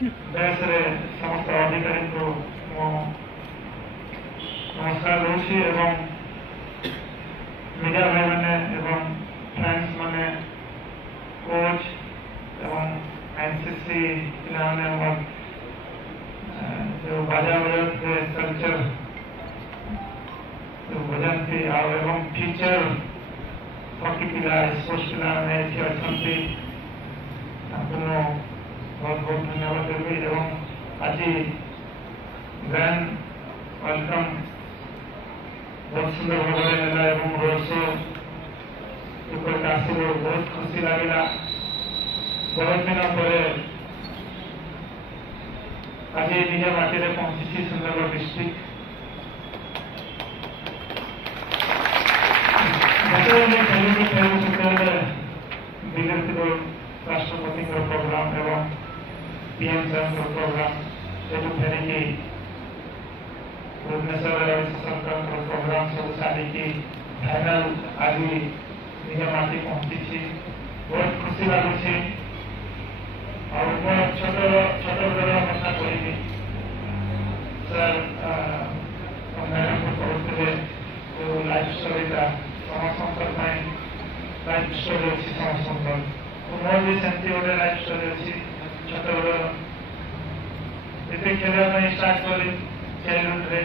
ଦେଶରେ ସମସ୍ତ ଅଧିକାରୀଙ୍କୁ ମୁଁ ନମସ୍କାର ଦେଉଛି ଏବଂ ମିଡ଼ିଆ ଭାଇମାନେ ଏବଂ ଫ୍ୟାନ୍ସ ମାନେ କୋଚ୍ ଏବଂ ଏନ୍ସିସି ପିଲାମାନେ ଆମର ଯେଉଁ ବାଜା ବଜାଉଥିଲେ କଲଚର ଯେଉଁ ବଜାନ୍ତି ଆଉ ଏବଂ ଟିଚର ହକି ପିଲା ସ୍ପୋର୍ଟସ ପିଲାମାନେ ଏଠି ଅଛନ୍ତି ତାଙ୍କୁ ମୁଁ ବହୁତ ବହୁତ ଧନ୍ୟବାଦ ଦେବି ଏବଂ ଆଜି ଗ୍ରାଣ୍ଡ ୱେଲକମ୍ ବହୁତ ସୁନ୍ଦର ଭାବରେ ହେଲା ଏବଂ ରୋଡ୍ ଶୋ ଏପଟେ ଆସିଲୁ ବହୁତ ଖୁସି ଲାଗିଲା ବହୁତ ଦିନ ପରେ ଆଜି ନିଜ ମାଟିରେ ପହଞ୍ଚିଛି ସୁନ୍ଦରଗଡ଼ ଡିଷ୍ଟ୍ରିକ୍ଟ ଯେତେବେଳେ ଫେରିବୁ ସେତେବେଳେ ଦିଲ୍ଲୀରେ ଥିବା ରାଷ୍ଟ୍ରପତିଙ୍କର ପ୍ରୋଗ୍ରାମ ଏବଂ PM ସାର୍ଙ୍କର ପ୍ରୋଗ୍ରାମ ସେଠୁ ଫେରିକି ଭୁବନେଶ୍ୱରରେ ସରକାରଙ୍କର ପ୍ରୋଗ୍ରାମ ସବୁ ସାରିକି ଫାଇନାଲ ଆଜି ନିଜ ମାଟି ପହଞ୍ଚିଛି ବହୁତ ଖୁସି ଲାଗୁଛି ଆଉ ମୁଁ ଛୋଟବେଳର କଥା କହିବି ସାର୍ ମ୍ୟାଡ଼ାମଙ୍କୁ କହୁଥିଲେ ଯେଉଁ ଲାଇଫ୍ ଷ୍ଟୋରିଟା ସମସ୍ତଙ୍କର ପାଇଁ ଲାଇଫ୍ ଷ୍ଟୋରି ଅଛି ସମସ୍ତଙ୍କର ମୋର ବି ସେମିତି ଗୋଟେ ଲାଇଫ୍ ଷ୍ଟୋରି ଅଛି ଛୋଟବେଳ ଯେତେ ଖେଳିବା ପାଇଁ ଷ୍ଟାର୍ଟ କଲି ଚାଇଲ୍ଡହୁଡରେ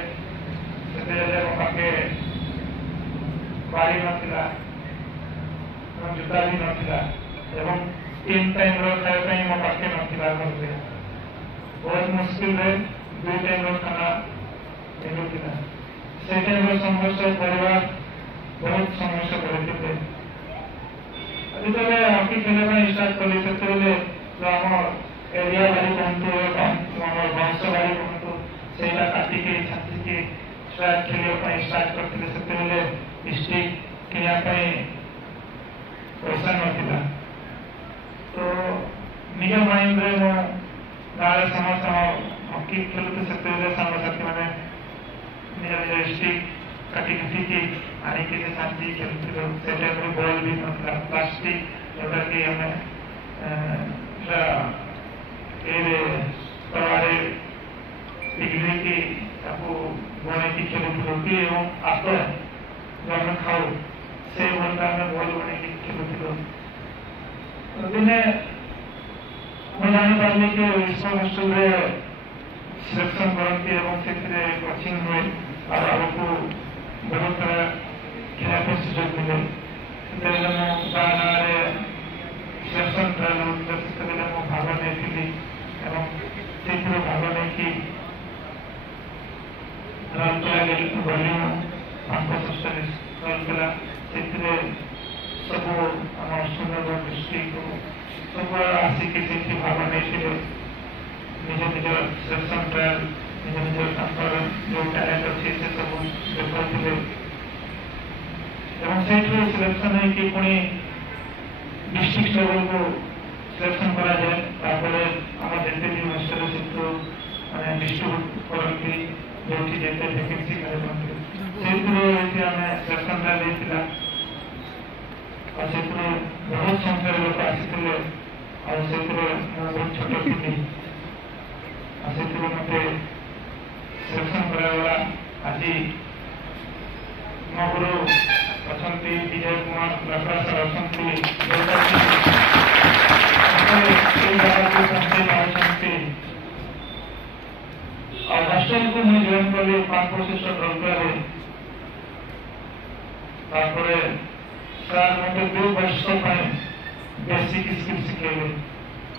ସେତେବେଳେ ମୋ ପାଖେ ବାଡ଼ି ନଥିଲା ଏବଂ ଜୋତା ବି ନଥିଲା ଏବଂ 3 ଟାଇମ୍ର ଖାଇବା ପାଇଁ ମୋ ପାଖେ ନଥିଲା ଘରରେ ବହୁତ ମୁସ୍କିଲରେ 2 ଟାଇମ୍ର ଖାନା ମିଳୁଥିଲା ସେ ଟାଇମ୍ର ସଂଘର୍ଷ ପରିବାର ବହୁତ ସମସ୍ୟା କରିଥିଲେ ଯେତେବେଳେ ହକି ଖେଳିବା ପାଇଁ ଷ୍ଟାର୍ଟ କଲି ସେତେବେଳେ ଆମ ଏରିଆ ବାଡ଼ି କୁହନ୍ତୁ ଆମର ବଂଶ ବାଡ଼ି କୁହନ୍ତୁ ସେଇଟା କାଟିକି ଛାଞ୍ଚିକି ଖେଳିବା ପାଇଁ ଷ୍ଟାର୍ଟ କରିଥିଲେ ସେତେବେଳେ ଷ୍ଟିକ୍ କିଣିବା ପାଇଁ ପଇସା ନଥିଲା ତ ନିଜ ମାଇଣ୍ଡରେ ମୁଁ ଗାଁରେ ସମସ୍ତ ହକି ଖେଳୁଥିଲେ ସେତେବେଳେ ସାଙ୍ଗସାଥିମାନେ ନିଜ ନିଜ ଷ୍ଟିକ୍ କାଟିକି ଆଣିକି ଛାଞ୍ଚି ଖେଳୁଥିଲୁ ସେ ଟାଇମ୍ରେ ବଲ୍ ବି ନଥିଲା ପ୍ଲାଷ୍ଟିକ୍ ଯେଉଁଟାକି ଆମେ ତଳାରେ ପିଘିଳିକି ତାକୁ ବନେଇକି ଖେଳୁଥିଲୁ କି ଏବଂ ଆତ ଯେଉଁ ଆମେ ଖାଉ ସେ ବଲ୍ଟା ଆମେ ବଲ୍ ବନେଇକି ଖେଳୁଥିଲୁ ଦିନେ ମୁଁ ଜାଣିପାରିଲି କି ବିଶ୍ୱ ହଷ୍ଟେଲରେ ସିଲେକ୍ସନ୍ କରନ୍ତି ଏବଂ ସେଥିରେ କୋଚିଂ ହୁଏ ଆଉ ଆଗକୁ ବହୁତ ସାରା ଖେଳିବା ପାଇଁ ସୁଯୋଗ ମିଳେ ସେତେବେଳେ ମୁଁ ଗାଁରେ ସିଲେକ୍ସନ୍ ଟ୍ରାଏଲ୍ ହେଉଥିଲା ସେତେବେଳେ ମୁଁ ଭାଗ ନେଇଥିଲି ଏବଂ ସେଥିରୁ ଭାଗ ନେଇକି ରାଉରକେଲା ଗଲି ମୁଁ 547 ରାଉରକେଲା ସେଥିରେ ସବୁ ଆମ ସୁନ୍ଦରଗଡ଼ ଡିଷ୍ଟ୍ରିକ୍ଟରୁ ସବୁ ଆସିକି ସେଠି ଭାଗ ନେଇଥିଲେ ନିଜ ନିଜ ସିଲେକ୍ସନ୍ ଟ୍ରାଏଲ୍ ନିଜ ନିଜ ତାଙ୍କର ଯେଉଁ ଟ୍ୟାଲେଣ୍ଟ ଅଛି ସେ ସବୁ ଦେଖାଉଥିଲେ ଏବଂ ସେଇଠୁ ସିଲେକ୍ସନ୍ ହେଇକି ପୁଣି ଡିଷ୍ଟ୍ରିକ୍ଟ ଲେଭେଲକୁ ସିଲେକ୍ସନ୍ କରାଯାଏ ତାପରେ ଆମ ଯେତେ ବି ହଷ୍ଟେଲ ସେଠୁ ମାନେ ଡିଷ୍ଟ୍ରିବ୍ୟୁଟ୍ କରନ୍ତି ଯେଉଁଠି ଯେତେ ଭେକେନ୍ସି କରନ୍ତି ସେଇଥିରୁ ଏଠି ଆମେ ସିଲେକ୍ସନ୍ଟା ଦେଇଥିଲା ଆଉ ସେଥିରୁ ବହୁତ ସଂଖ୍ୟାରେ ଲୋକ ଆସିଥିଲେ ଆଉ ସେଥିରେ ମୁଁ ବହୁତ ଛୋଟ ଥିଲି ଆଉ ସେଥିରୁ ମୋତେ ସିଲେକ୍ସନ୍ କରାଗଲା ଆଜି ମୋ ଗୁରୁ ଅଛନ୍ତି ବିଜୟ କୁମାର ଲକ୍ଷ୍ମଣ ସାର୍ ଅଛନ୍ତି ଯେଉଁଟାକି ସେଇ ଜାଗାକୁ ପହଞ୍ଚେଇ ପାରୁଛନ୍ତି ଆଉ ହଷ୍ଟେଲକୁ ମୁଁ ଜଏନ୍ କଲି 5 ରାଉରକେଲାରେ ତାପରେ ସାର୍ ମୋତେ 2 ବର୍ଷ ପାଇଁ ବେସିକ୍ ସ୍କିଲ୍ ଶିଖେଇଲେ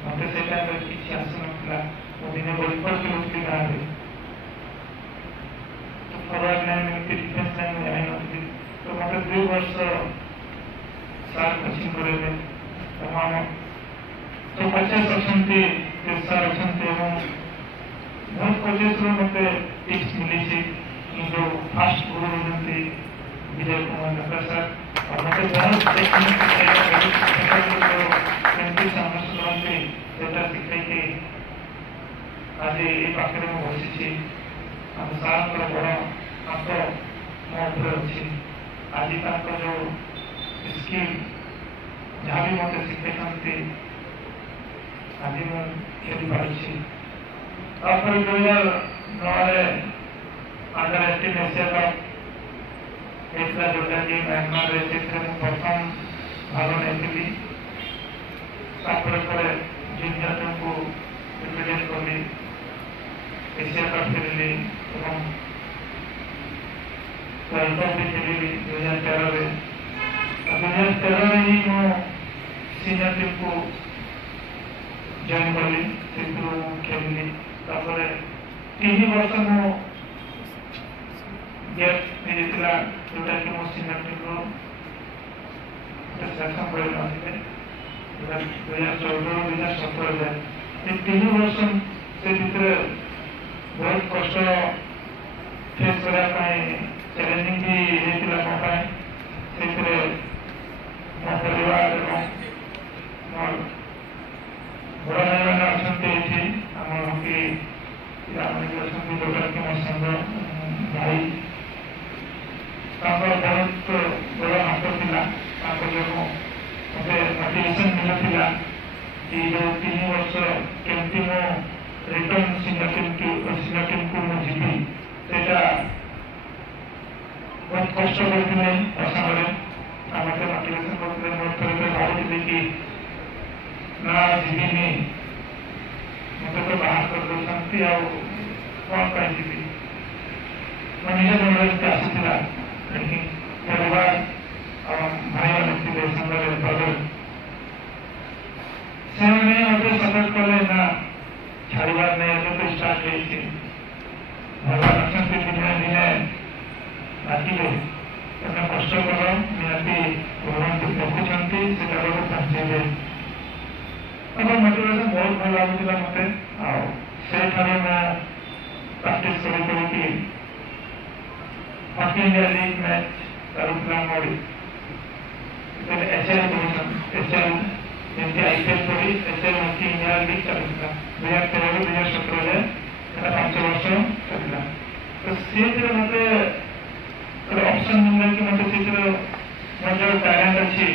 ମୋତେ ସେ ଟାଇମ୍ରେ କିଛି ଆସୁନଥିଲା ମୁଁ ଦିନେ ବହି ପଢ଼ୁଥିଲି ଗାଁରେ ଫରୱାର୍ଡ ଲାଇନ୍ ଏମିତି ଡିଫେନ୍ସ ଲାଇନ୍ ଜାଣିନଥିଲି ତ ମୋତେ 2 ବର୍ଷ ସାର୍ କୋଚିଂ କରେଇଲେ ଏବଂ ଆମ ତ କୋଚେସ୍ ଅଛନ୍ତି ସାର୍ ଅଛନ୍ତି ଏବଂ ବହୁତ କୋଚେସ୍ରୁ ମୋତେ ଟିପ୍ସ ମିଳିଛି କିନ୍ତୁ ଫାଷ୍ଟ ଗୁରୁ ହେଉଛନ୍ତି ବିଜୟ କୁମାର ଲକ୍ଷ୍ମଣ ସାର୍ ଆଉ ମୋତେ ବହୁତ ଟେକ୍ନିକ୍ କେମିତି ସମସ୍ତ କରନ୍ତି ସେଇଟା ଶିଖେଇକି ଆଜି ଏ ପାଖରେ ମୁଁ ବସିଛି ଆମ ସାର୍ଙ୍କର ବଡ଼ ହାତ ମୋ ଉପରେ ଅଛି ଆଜି ତାଙ୍କ ଯେଉଁ ସ୍କିଲ୍ ଯାହା ବି ମୋତେ ଶିଖେଇଛନ୍ତି ଆଜି ମୁଁ ଖେଳିପାରୁଛି ତାପରେ 2009ରେ अंडर 18 एशिया कप ହେଇଥିଲା ଯୋଉଟାକି म्यांमार ସେଥିରେ ମୁଁ ପ୍ରଥମ ଭାଗ ନେଇଥିଲି। ତାପରେ ପରେ ଜୁନିୟର ଟିମ୍କୁ ରିପ୍ରେଜେଣ୍ଟ କଲି, ଏସିଆ କପ୍ ଖେଳିଲି ଏବଂ ୱାର୍ଲଡ କପ୍ ବି ଖେଳିଲି 2013ରେ। 2013ରେ ହିଁ ମୁଁ ସିନିୟର ଟିମ୍କୁ ଜଏନ୍ କଲି, ସେଥିରୁ ଖେଳିଲି। ତାପରେ 3 ବର୍ଷ ମୁଁ ଗ୍ୟାପ୍ ହେଇଯାଇଥିଲା ଯୋଉଟାକି ମୋ ସିନିୟର ଟିମ୍ରୁ ସିଲେକ୍ସନ୍ କରିନଥିଲେ 2014ରୁ 2017 ଯାଏ। ଏ 3 ବର୍ଷ ସେ ଭିତରେ ବହୁତ କଷ୍ଟ ଫେସ୍ କରିବା ପାଇଁ ଚ୍ୟାଲେଞ୍ଜିଂ ବି ହେଇଥିଲା ମୋ ପାଇଁ। ସେଥିରେ ମୋ ପରିବାର ଏବଂ ମୋର ବଡ଼ ଭାଇମାନେ ଅଛନ୍ତି ଏଠି, ଆମର ହକି ପିଲାମାନେ ବି ଅଛନ୍ତି ଯୋଉଟାକି ମୋ ସାଙ୍ଗ ଭାଇ, ତାଙ୍କର ବହୁତ ବଡ଼ ହାତ ଥିଲା। ତାଙ୍କ ଯୋଗୁଁ ମୋତେ ମୋଟିଭେସନ୍ ମିଳୁଥିଲା କି ଯେଉଁ 3 ବର୍ଷ କେମିତି ମୁଁ ରିଟର୍ନ ସିନିୟର ଟିମ୍କୁ ମୁଁ ଯିବି, ସେଇଟା ବହୁତ କଷ୍ଟ କରିଥିଲେ ମୋ ସାଙ୍ଗରେ। ଆଉ ମୋତେ ମୋଟିଭେସନ୍ କରୁଥିଲେ। ମୁଁ ଥରେ ଭାବୁଥିଲି କି ନା ଯିବିନି, ମୋତେ ତ ବାହାର କରିଦେଉଛନ୍ତି, ଆଉ କ'ଣ ପାଇଁ ଯିବି। ମୋ ନିଜ ମନରେ ଆସିଥିଲା ପରିବାର ଆଉ ଭାଇମାନେ ଥିଲେ ସାଙ୍ଗରେ ବ୍ରଦର, ସେମାନେ ମୋତେ ସପୋର୍ଟ କଲେ ନା ଛାଡ଼ିବାର ନାହିଁ, ଏବେ ତ ଷ୍ଟାର୍ଟ ହେଇଛି, ଭଗବାନ ଅଛନ୍ତି, ଦିନେ ଦିନେ ଡାକିଲେ ତମେ କଷ୍ଟ କର, ନିହାତି ଭଗବାନ ଦେଖୁଛନ୍ତି, ସେ ଜାଗାକୁ ପହଞ୍ଚେଇବେ। ଏବଂ ମୋଟିଭେସନ୍ ବହୁତ ଭଲ ଲାଗୁଥିଲା ମୋତେ। ଆଉ ସେଠାରୁ ମୁଁ ପ୍ରାକ୍ଟିସ୍ କରିକି हॉकी इंडिया लीग मैच चालूला मोड़ी एसएल डिविजन एसएल जमी आईपीएल पड़ी एसएल हॉकी इंडिया लीग चालूला 2013 2017 5 वर्ष चलला। तो से मत ऑप्शन मिलला कि मत टैलेंट अच्छी